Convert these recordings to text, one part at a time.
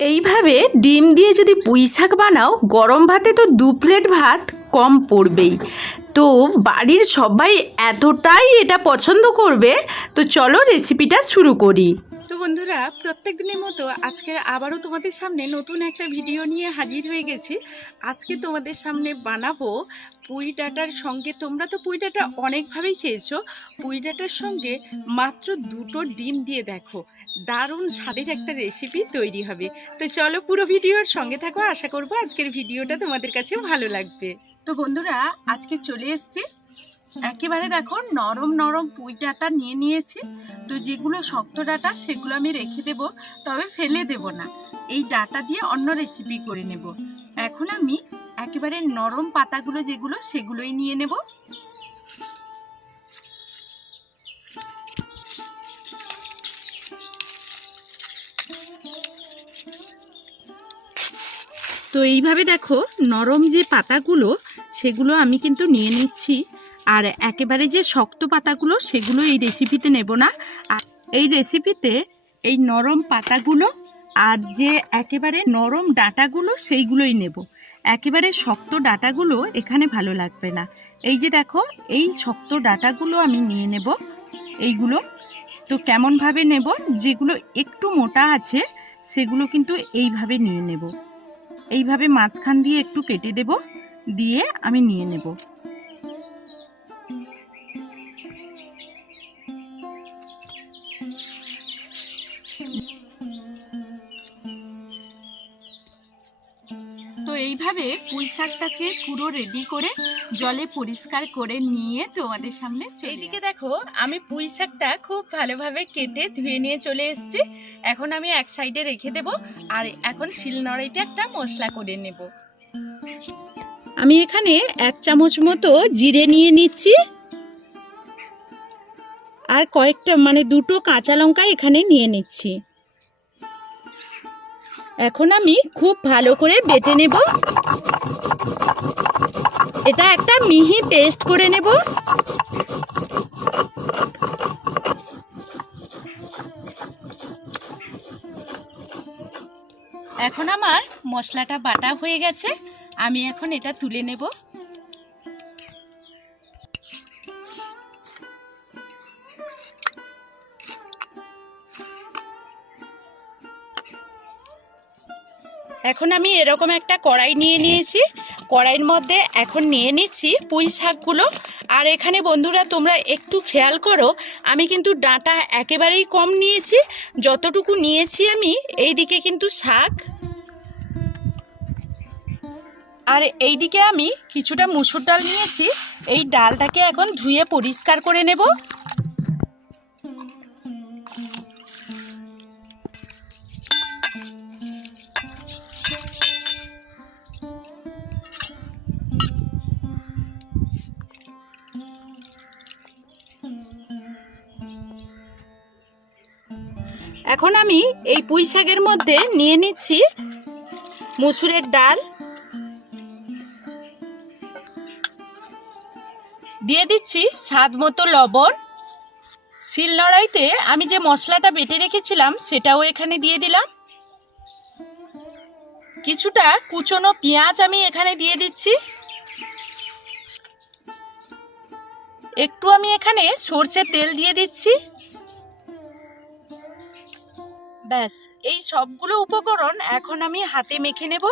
এইভাবে ডিম দিয়ে যদি পুঁই শাক বানাও, গরম ভাতে তো দু প্লেট ভাত কম পড়বেই। তো বাড়ির সবাই এতটাই এটা পছন্দ করবে, তো চলো রেসিপিটা শুরু করি। বন্ধুরা প্রত্যেক দিনের মতো আজকে আবারও তোমাদের সামনে নতুন একটা ভিডিও নিয়ে হাজির হয়ে গেছি। আজকে তোমাদের সামনে বানাবো পুঁই ডাটার সঙ্গে, তোমরা তো পুঁই ডাটা অনেকভাবেই খেয়েছো, পুঁই ডাটার সঙ্গে মাত্র দুটো ডিম দিয়ে দেখো, দারুণ স্বাদের একটা রেসিপি তৈরি হবে। তো চলো পুরো ভিডিওর সঙ্গে থাকো, আশা করব আজকের ভিডিওটা তোমাদের কাছে ভালো লাগবে। তো বন্ধুরা, আজকে চলে এসেছি একেবারে দেখো নরম নরম পুঁই ডাটা নিয়ে নিয়েছি। তো যেগুলো শক্ত ডাটা, সেগুলো আমি রেখে দেব, তবে ফেলে দেব না। এই ডাটা দিয়ে অন্য রেসিপি করে নেব। এখন আমি একেবারে নরম পাতাগুলো যেগুলো, সেগুলোই নিয়ে নেব। তো এইভাবে দেখো নরম যে পাতাগুলো, সেগুলো আমি কিন্তু নিয়ে নিচ্ছি। আর একেবারে যে শক্ত পাতাগুলো, সেগুলো এই রেসিপিতে নেব না। আর এই রেসিপিতে এই নরম পাতাগুলো আর যে একেবারে নরম ডাটাগুলো, সেইগুলোই নেব। একেবারে শক্ত ডাটাগুলো এখানে ভালো লাগবে না। এই যে দেখো, এই শক্ত ডাটাগুলো আমি নিয়ে নেব। এইগুলো তো কেমনভাবে নেব? যেগুলো একটু মোটা আছে, সেগুলো কিন্তু এইভাবে নিয়ে নেব। এইভাবে মাঝখান দিয়ে একটু কেটে দেব। দিয়ে আমি নিয়ে নেব। তো এইভাবে পুঁই শাকটাকে পুরো রেডি করে জলে পরিষ্কার করে নিয়ে তোমাদের সামনে এইদিকে দেখো আমি পুঁই শাকটা খুব ভালোভাবে কেটে ধুয়ে নিয়ে চলে এসেছি। এখন আমি এক সাইডে রেখে দেব আর এখন শিলনড়াইতে একটা মশলা করে নেব। আমি এখানে এক চামচ মতো জিরে নিয়ে নিচ্ছি। আর কয়েকটা মানে দুটো কাঁচা লঙ্কা এখানে নিয়ে নিচ্ছি। এখন আমি খুব ভালো করে বেটে নেব। এটা একটা মিহি পেস্ট করে নেব। এখন আমার মশলাটা বাটা হয়ে গেছে। আমি এখন এটা তুলে নেব। এখন আমি এরকম একটা কড়াই নিয়ে নিয়েছি। কড়াইয়ের মধ্যে এখন নিয়ে নিচ্ছি পুঁই শাকগুলো। আর এখানে বন্ধুরা, তোমরা একটু খেয়াল করো, আমি কিন্তু ডাঁটা একেবারেই কম নিয়েছি। যতটুকু নিয়েছি আমি এই দিকে কিন্তু শাক। আর এই দিকে আমি কিছুটা মুসুর ডাল নিয়েছি। এই ডালটাকে এখন ধুয়ে পরিষ্কার করে নেব। এখন আমি এই পুঁই শাকের মধ্যে নিয়ে নিচ্ছি মুসুরের ডাল। দিয়ে দিচ্ছি স্বাদ মতো লবণ। শিল লড়াইতে আমি যে মশলাটা বেটে রেখেছিলাম, সেটাও এখানে দিয়ে দিলাম। কিছুটা কুচনো পেঁয়াজ আমি এখানে দিয়ে দিচ্ছি। একটু আমি এখানে সর্ষের তেল দিয়ে দিচ্ছি। ব্যাস, এই সবগুলো উপকরণ এখন আমি হাতে মেখে নেব।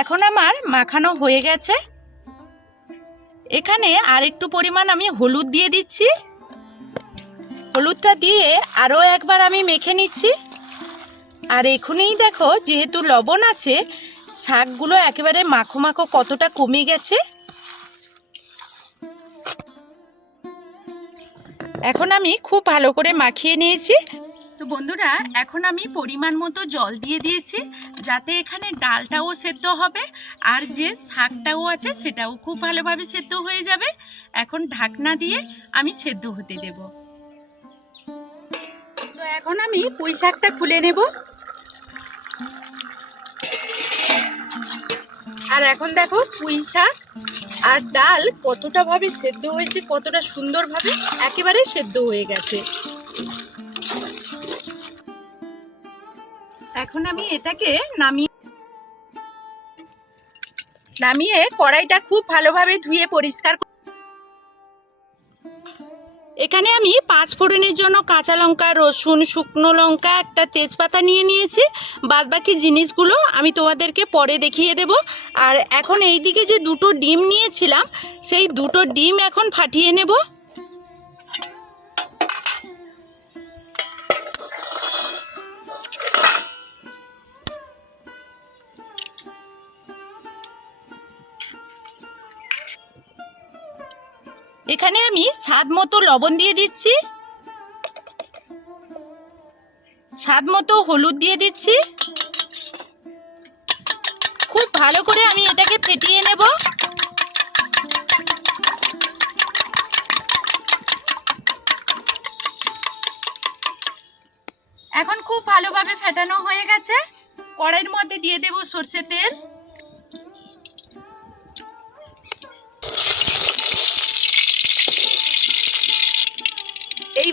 এখন আমার মাখানো হয়ে গেছে। এখানে আর একটু পরিমাণ আমি হলুদ দিয়ে দিচ্ছি। হলুদটা দিয়ে আরও একবার আমি মেখে নিচ্ছি। আর এখনই দেখো, যেহেতু লবণ আছে, শাকগুলো একেবারে মাখো মাখো কতটা কমে গেছে। এখন আমি খুব ভালো করে মাখিয়ে নিয়েছি। তো বন্ধুরা, এখন আমি পরিমাণ মতো জল দিয়ে দিয়েছি, যাতে এখানে ডালটাও সেদ্ধ হবে, আর যে শাকটাও আছে সেটাও খুব ভালোভাবে সেদ্ধ হয়ে যাবে। এখন ঢাকনা দিয়ে আমি সেদ্ধ হতে দেব। তো এখন আমি পুঁই শাকটা খুলে নেব। আর এখন দেখো পুঁই শাক আর ডাল কতটা ভাবে সেদ্ধ হয়েছে, কতটা সুন্দরভাবে একেবারে সেদ্ধ হয়ে গেছে। এখন আমি এটাকে নামিয়ে নামিয়ে কড়াইটা খুব ভালোভাবে ধুয়ে পরিষ্কার করে- এখানে আমি পাঁচ ফোড়নের জন্য কাঁচা লঙ্কা, রসুন, শুকনো লঙ্কা, একটা তেজপাতা নিয়ে নিয়েছি। বাদ বাকি জিনিসগুলো আমি তোমাদেরকে পরে দেখিয়ে দেব। আর এখন এই দিকে যে দুটো ডিম নিয়েছিলাম, সেই দুটো ডিম এখন ফাটিয়ে নেব। এখানে আমি স্বাদ মতো লবণ দিয়ে দিচ্ছি। স্বাদ মতো হলুদ দিয়ে দিচ্ছি। খুব ভালো করে আমি এটাকে ফেটিয়ে নেব। এখন খুব ভালোভাবে ফেটানো হয়ে গেছে। কড়াইয়ের মধ্যে দিয়ে দেব সর্ষে তেল।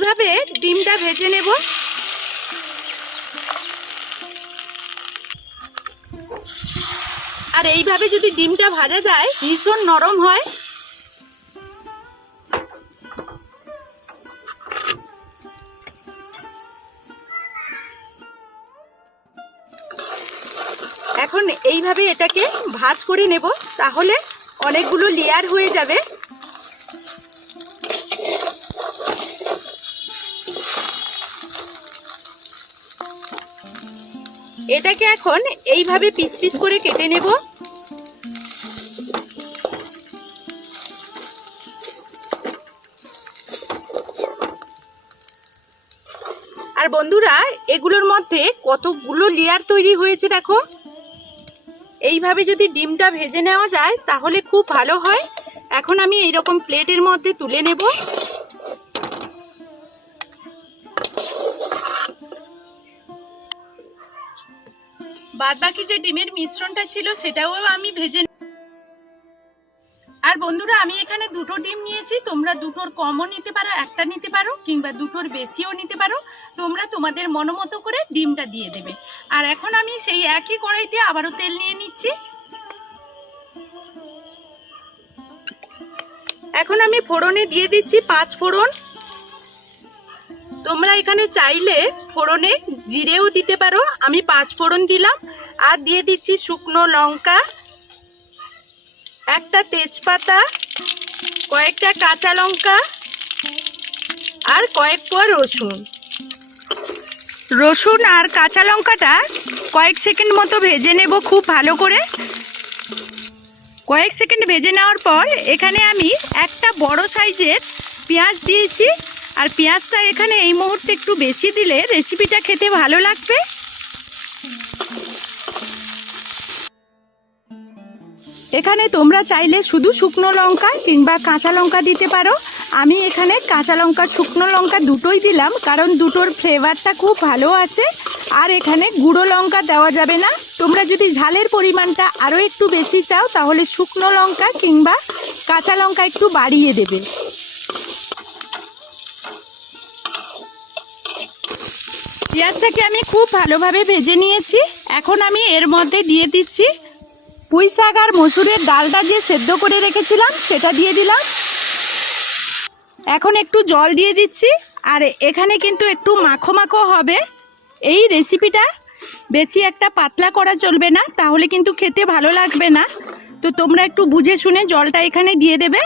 এইভাবে ডিমটা ভেজে নেব? আর এইভাবে যদি ডিমটা ভাজা যায়, ভীষণ নরম হয়। এখন এইভাবে এটাকে ভাজ করে নেব, তাহলে অনেকগুলো লেয়ার হয়ে যাবে। এটাকে এখন এইভাবে পিস পিস করে কেটে নেব। আর বন্ধুরা, এগুলোর মধ্যে কতগুলো লেয়ার তৈরি হয়েছে দেখো। এইভাবে যদি ডিমটা ভেজে নেওয়া যায়, তাহলে খুব ভালো হয়। এখন আমি এইরকম প্লেটের মধ্যে তুলে নেব। বাদ বাকি যে ডিমের মিশ্রণটা ছিল, সেটাও আমি ভেজে আর বন্ধুরা, আমি এখানে দুটো ডিম নিয়েছি। তোমরা দুটোর কমও নিতে পারো, একটা নিতে পারো, কিংবা দুটোর বেশিও নিতে পারো। তোমরা তোমাদের মনোমতো করে ডিমটা দিয়ে দেবে। আর এখন আমি সেই একই কড়াইতে আবারও তেল নিয়ে নিচ্ছি। এখন আমি ফোড়নে দিয়ে দিচ্ছি পাঁচ ফোড়ন। তোমরা এখানে চাইলে ফোড়নে জিরেও দিতে পারো। আমি পাঁচ ফোড়ন দিলাম। আর দিয়ে দিচ্ছি শুকনো লঙ্কা, একটা তেজপাতা, কয়েকটা কাঁচা লঙ্কা আর কয়েক কোয়া রসুন। রসুন আর কাঁচা লঙ্কাটা কয়েক সেকেন্ড মতো ভেজে নেব খুব ভালো করে। কয়েক সেকেন্ড ভেজে নেওয়ার পর এখানে আমি একটা বড় সাইজের পেঁয়াজ দিয়েছি। আর পেঁয়াজটা এখানে এই মুহূর্তে একটু বেশি দিলে রেসিপিটা খেতে ভালো লাগবে। এখানে তোমরা চাইলে শুধু শুকনো লঙ্কা কিংবা কাঁচা লঙ্কা দিতে পারো। আমি এখানে কাঁচা লঙ্কা, শুকনো লঙ্কা দুটোই দিলাম, কারণ দুটোর ফ্লেভারটা খুব ভালো আসে। আর এখানে গুঁড়ো লঙ্কা দেওয়া যাবে না। তোমরা যদি ঝালের পরিমাণটা আরও একটু বেশি চাও, তাহলে শুকনো লঙ্কা কিংবা কাঁচা লঙ্কা একটু বাড়িয়ে দেবে। পেঁয়াজটাকে আমি খুব ভালোভাবে ভেজে নিয়েছি। এখন আমি এর মধ্যে দিয়ে দিচ্ছি পুঁই শাক আর মসুরের ডালটা যে সেদ্ধ করে রেখেছিলাম, সেটা দিয়ে দিলাম। এখন একটু জল দিয়ে দিচ্ছি, আর এখানে কিন্তু একটু মাখো মাখো হবে। এই রেসিপিটা বেশি একটা পাতলা করা চলবে না, তাহলে কিন্তু খেতে ভালো লাগবে না। তো তোমরা একটু বুঝে শুনে জলটা এখানে দিয়ে দেবে।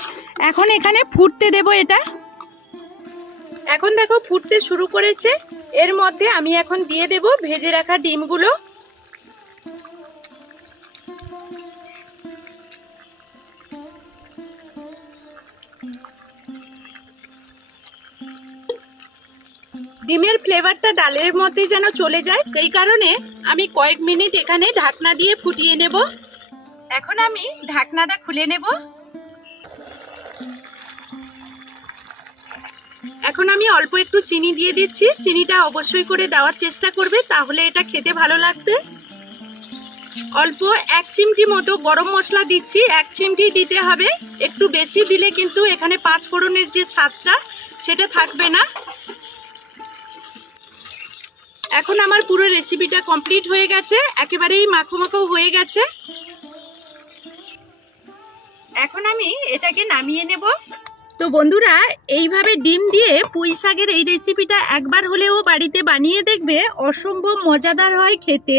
এখন এখানে ফুটতে দেব এটা। এখন দেখো ফুটতে শুরু করেছে। এর মধ্যে আমি এখন দিয়ে দেব ভেজে রাখা ডিমগুলো। ডিমের ফ্লেভারটা ডালের মধ্যে যেন চলে যায়, সেই কারণে আমি কয়েক মিনিট এখানে ঢাকনা দিয়ে ফুটিয়ে নেব। এখন আমি ঢাকনাটা খুলে নেব। এখন আমি অল্প একটু চিনি দিয়ে দিচ্ছি। চিনিটা অবশ্যই করে দেওয়ার চেষ্টা করবে, তাহলে এটা খেতে ভালো লাগবে। অল্প এক চিমটি মতো গরম মশলা দিচ্ছি। এক চিমটি দিতে হবে। একটু বেশি দিলে কিন্তু এখানে পাঁচ ফোড়নের যে স্বাদটা, সেটা থাকবে না। এখন আমার পুরো রেসিপিটা কমপ্লিট হয়ে গেছে। একেবারেই মাখো মাখো হয়ে গেছে। এখন আমি এটাকে নামিয়ে নেব। তো বন্ধুরা, এইভাবে ডিম দিয়ে পুঁই শাকের এই রেসিপিটা একবার হলেও বাড়িতে বানিয়ে দেখবে, অসম্ভব মজাদার হয় খেতে।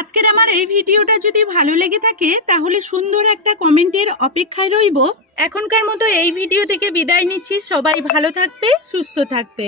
আজকের আমার এই ভিডিওটা যদি ভালো লেগে থাকে, তাহলে সুন্দর একটা কমেন্টের অপেক্ষায় রইব। এখনকার মতো এই ভিডিও থেকে বিদায় নিচ্ছি। সবাই ভালো থাকবে, সুস্থ থাকবে।